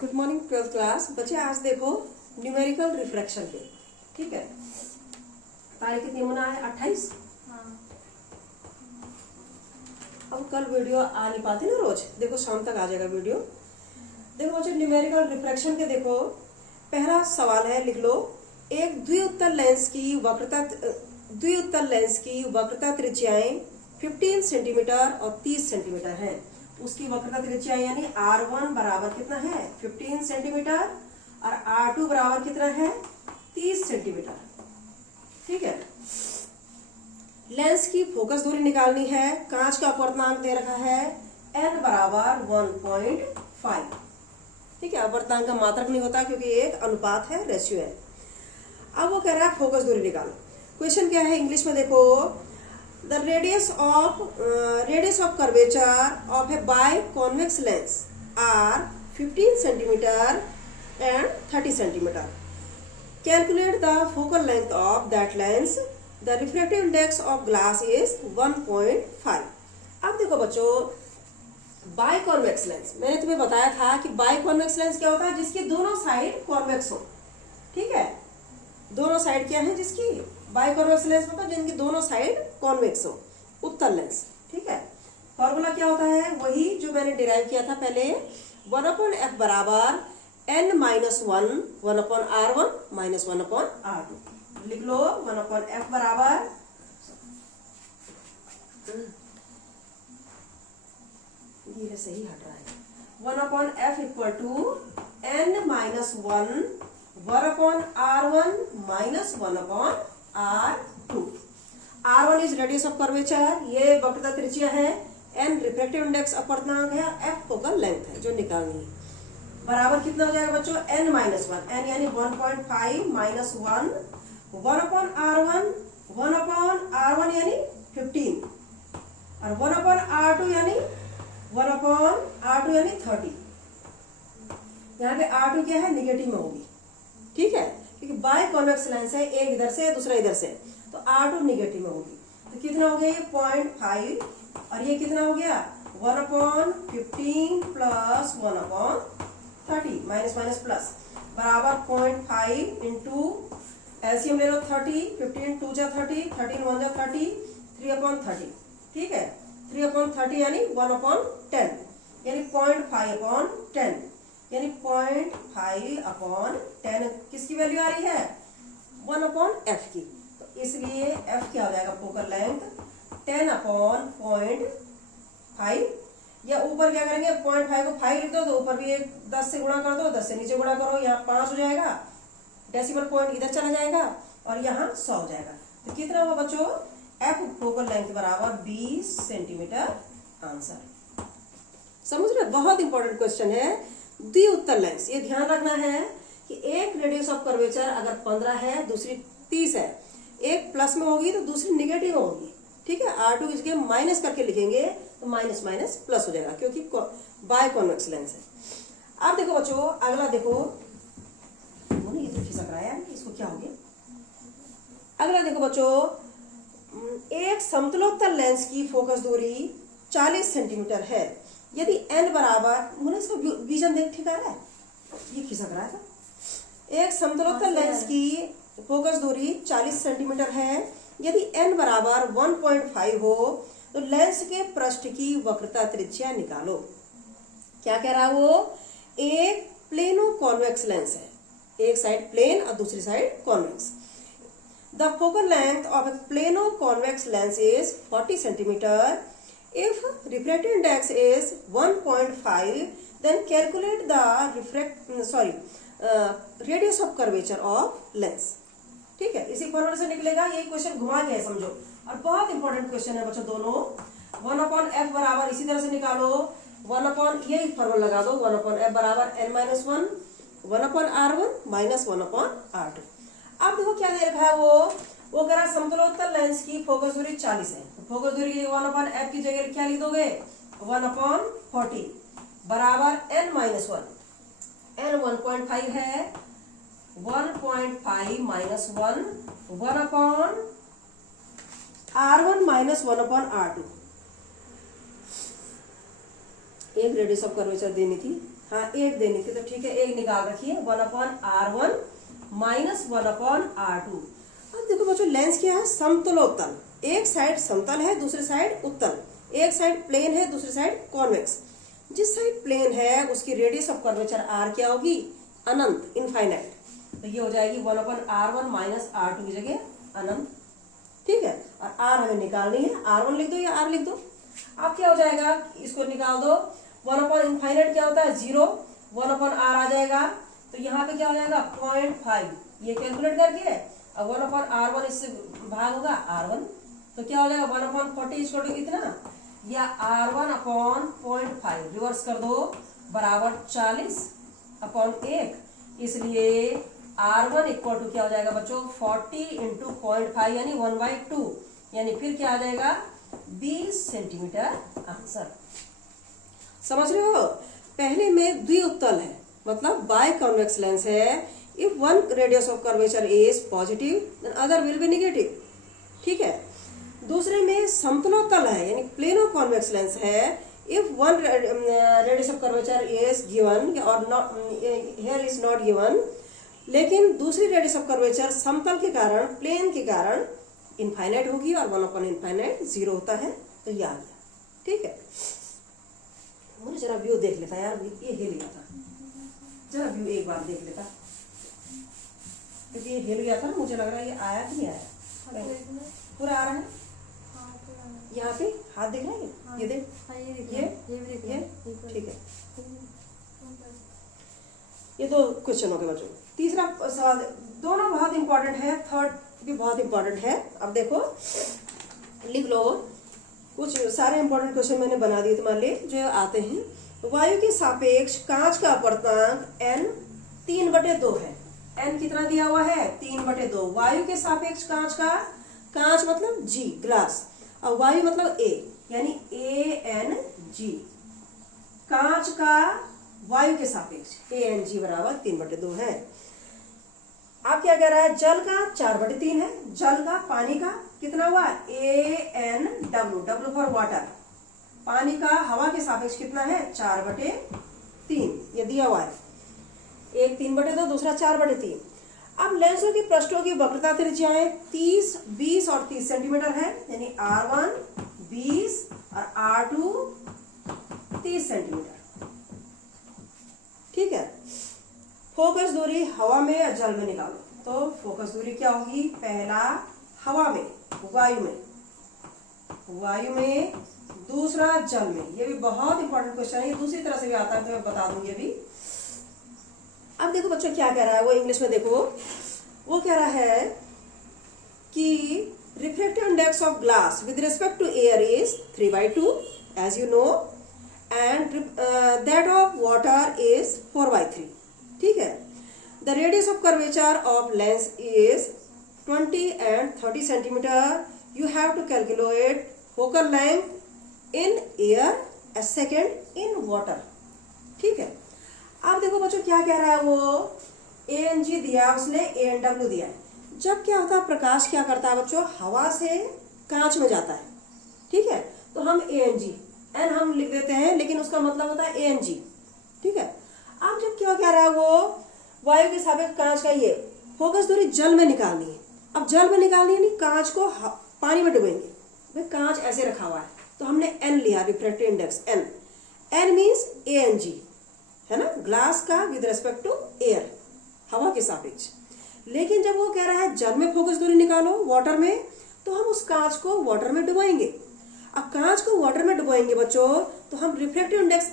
Good morning twelfth class बच्चे। आज देखो न्यूमेरिकल रिफ्रैक्शन पे, ठीक है। तारीख कितनी होना है? 28। अब कल वीडियो आ नहीं पाती ना, रोज देखो शाम तक आ जाएगा वीडियो। देखो बच्चे न्यूमेरिकल रिफ्रैक्शन के देखो पहला सवाल है, लिख लो। एक द्विउत्तल लेंस की वक्रता त्रिज्याएं 15 सेंटीमीटर और 30 सेंटीमीटर है। उसकी वक्रता त्रिज्या यानी R1 बराबर कितना है? 15 सेंटीमीटर और R2 बराबर कितना है? 30 सेंटीमीटर, ठीक है। लेंस की फोकस दूरी निकालनी है। कांच का अपवर्तनांक दे रखा है n बराबर 1.5, ठीक है। अपवर्तनांक का मात्रक नहीं होता क्योंकि एक अनुपात है, रेशियो है। अब वो कह रहा है फोकस दूरी निकालो। क्वेश्चन क्या है इंग्लिश में देखो, the radius of curvature of a biconvex lens are 15 centimetre and 30 centimetre. Calculate the focal length of that lens. The refractive index of glass is 1.5। अब देखो बच्चों, बाइकॉन्वेक्स लेंस मैंने तुम्हें बताया था कि बाइकॉन्वेक्स लेंस क्या होता है? जिसकी दोनों साइड कॉन्वेक्स हो, ठीक है। दोनों साइड क्या है जिसकी? बाइकॉन्वेक्स लेंस मतलब जिनकी दोनों साइड कॉन्वेक्स हो, उत्तल लेंस, ठीक है। फॉर्मूला क्या होता है? वही जो मैंने डिराइव किया था पहले, 1/f बराबर n-1 1/r1 - 1/r2। लिख लो 1/f बराबर ये सही हट रहा है, 1/f equal to n-1 1/r1 - 1/r2। R1 is radius of curvature, ये वक्रता त्रिज्या है, n रिफ्रैक्टिव इंडेक्स अपवर्तनांक है, f फोकल लेंथ है जो निकालनी है। बराबर कितना हो जाएगा बच्चों? n-1, n यानी 1.5 - 1 1/r1 1/r1 यानी 15 और 1/r2 यानी 1/r2 यानी 30। यहाँ पे R2 क्या है? निगेटिव में होगी, ठीक है, क्योंकि बाइकॉन्वेक्स लेंस है, एक इधर से दूसरा इधर से, तो R2 निगेटिव में होगी। तो कितना हो गया ये? 0.5 और ये कितना हो गया? 1/15 प्लस 1/30 माइनस माइनस प्लस बराबर 0.5 इंटू एलसीएम ले लो 30, 15 2 जा 30, 13 1 जा 30, 3/30, ठीक है। 3/30 यानी 1/10 यानी 0.5/10 यानी 0.5/10 किसकी वैल्यू आ रही है? 1/f की। तो इसलिए f क्या हो जाएगा? फोकल लेंथ 10/0.5, या ऊपर क्या करेंगे? 0.5 को 5 लिख दो तो ऊपर भी एक 10 से गुणा कर दो, 10 से नीचे गुणा करो, यहाँ 5 हो जाएगा, डेसिमल पॉइंट इधर चला जाएगा और यहाँ 100 हो जाएगा। तो कितना हुआ बच्चों? f फोकल लेंथ बराबर 20 सेंटीमीटर। आंसर समझ रहे? बहुत इंपॉर्टेंट क्वेश्चन है। द्विउत्तल लेंस, ये ध्यान रखना है कि एक रेडियस ऑफ कर्वेचर अगर 15 है, दूसरी 30 है, एक प्लस में होगी तो दूसरी निगेटिव में होगी, ठीक है। R2 की जगह माइनस करके लिखेंगे तो माइनस माइनस प्लस हो जाएगा क्योंकि बाइकॉन्वेक्स लेंस है। अब देखो बच्चों, अगला देखो, ये तो खिसक रहा है, इसको क्या हो गया? अगला देखो बच्चों, एक समतलोत्तल लेंस की फोकस दूरी 40 सेंटीमीटर है। यदि n बराबर, मुझे इसको विजन देख ठीक आ रहा है, ये खिसक रहा था। एक समतलोत्तल लेंस की फोकस दूरी 40 सेंटीमीटर है। यदि n बराबर 1.5 हो तो लेंस के पृष्ठ की वक्रता त्रिज्या निकालो। क्या कह रहा है वो? एक प्लेनो कॉन्वेक्स लेंस है, एक साइड प्लेन और दूसरी side convex. The focal length of A plano convex lens is 40 centimetre. If refractive index is 1.5, then calculate the radius of curvature of lens, ठीक है। इसी फॉर्मूले से निकलेगा। यही क्वेश्चन घुमा के है समझो, और बहुत इंपॉर्टेंट क्वेश्चन है बच्चों दोनों। 1/f बराबर इसी तरह से निकालो, 1/, यही फॉर्मूला लगा दो, 1/f बराबर n-1 1/r1 - 1/r2। अब देखो क्या दे रखा है वो कह रहा समतलोत्तल लेंस की फोकस दूरी 40 है। फोकस दूरी की 1/f की जगह क्या लिख दोगे? 1/40 बराबर n-1, n 1.5 है, 1.5 - 1 1/r1 - 1/r2। एक रेडियस ऑफ कर्वेचर देनी थी, हाँ 1 देनी थी तो ठीक है, 1 निकाल रखिए, 1/r1 माइनस 1/r2। अब देखो बच्चों लेंस क्या है, समतलोत्तल, एक साइड समतल है दूसरी साइड उत्तल, एक साइड प्लेन है दूसरी साइड कॉन्वेक्स। जिस साइड प्लेन है उसकी रेडियस ऑफ कर्वेचर r क्या होगी, अनंत, इनफाइनाइट। तो ये हो जाएगी 1/r1 माइनस r2 की जगह अनंत, ठीक है। और r हमें निकालनी है, r1 लिख दो या r लिख दो। अब क्या हो जाएगा, इसको निकाल दो, 1/इनफाइनाइट क्या होता है 0, 1/r आ जाएगा, तो यहाँ पे क्या हो जाएगा 0.5, ये कैलकुलेट करके, अब 1/r1 इससे भाग होगा r1, तो क्या हो जाएगा 1/40 इक्वल टू कितना, या r1/0.5 रिवर्स कर दो बराबर 40/1, इसलिए r1 इक्वल टू क्या हो जाएगा बच्चों 40 इंटू 0.5 यानी 1/2, यानी फिर क्या आ जाएगा 20 सेंटीमीटर आंसर। समझ रहे हो, पहले में द्विउत्तल है मतलब बाय कॉन्वेक्स लेंस है, if one radius of curvature is positive then other will be negative, ठीक है। दूसरे में समतलोत्तल है यानी प्लेन ऑफ कॉन्वेक्स लेंस है, if one radius of curvature is given और not here is not given, लेकिन दूसरी रेडियस ऑफ कर्वेचर समतल के कारण, प्लेन के कारण इनफाइनाइट होगी और 1/इनफाइनाइट 0 होता है, तो ये आ गया, ठीक है। मुझे जरा व्यू देख लेता यार, ये हिल गया था, जरा व्यू एक बार देख लेता, क्योंकि ये हिल गया था ना, मुझे लग रहा है ये आया कि नहीं आया, पूरा आ रहा है। यहाँ पे हाथ देख रहे हैं, ये देख, ये ठीक है। ये दो क्वेश्चन हो गए बच्चों। तीसरा सवाल, दोनों बहुत इंपॉर्टेंट है, थर्ड भी बहुत इंपॉर्टेंट है। अब देखो लिख लो, कुछ सारे इंपॉर्टेंट क्वेश्चन मैंने बना दिए तुम्हारे लिए जो आते हैं। वायु के सापेक्ष कांच का अपर्तनांक n 3/2 है। n कितना दिया हुआ है 3/2। वायु के सापेक्ष कांच का, कांच मतलब g ग्लास, और वायु मतलब a यानी ANG, कांच का वायु के सापेक्ष ANG बराबर 3/2 है। आप क्या कह रहा है, जल का 4/3 है, जल का, पानी का कितना हुआ ANW, W फॉर वाटर, पानी का हवा के सापेक्ष कितना है 4/3, ये दिया हुआ है, एक 3/2 दूसरा 4/3। अब लेंसों की पृष्ठों की वक्रता त्रिज्याएं 30, 20 और 30 सेंटीमीटर है, यानी R1 20 और R2 30 सेंटीमीटर, ठीक है। फोकस दूरी हवा में या जल में निकालो, तो फोकस दूरी क्या होगी, पहला हवा में, वायु में, वायु में, दूसरा जल में। ये भी बहुत इंपॉर्टेंट क्वेश्चन है, ये दूसरी तरह से भी आता है तो मैं बता दूंगी अभी। अब देखो बच्चों क्या कह रहा है वो, इंग्लिश में देखो, वो कह रहा है कि refractive index of glass with respect to air is 3/2 as you know, and that of water is 4/3, ठीक है। The radius of curvature of lens is 20 and 30 centimetre. You have to calculate focal length in air, a second in water, ठीक है। अब देखो बच्चों क्या कह रहा है वो, ANG दिया उसने, ANW दिया है। जब क्या होता है, प्रकाश क्या करता है बच्चों, हवा से कांच में जाता है, ठीक है, तो हम ANG, N हम लिख देते हैं लेकिन उसका मतलब होता है ANG, ठीक है। अब जब क्या कह रहा है वो, वायु के सापेक्ष कांच का ये फोकस दूरी जल में निकालनी है। अब जल में निकालनी है, नहीं कांच को पानी में डुबेंगे, भाई कांच ऐसे रखा हुआ है, तो हमने N लिया, refractive index N, N means ANG है ना, ग्लास का विद रेस्पेक्ट टू एयर, हवा के सापेक्ष। लेकिन जब वो कह रहा है जल में फोकस दूरी निकालो, वाटर में, तो हम उस कांच को वाटर में डुबाएंगे। अब कांच को वाटर में डुबाएंगे बच्चों, तो हम रिफ्रैक्टिव इंडेक्स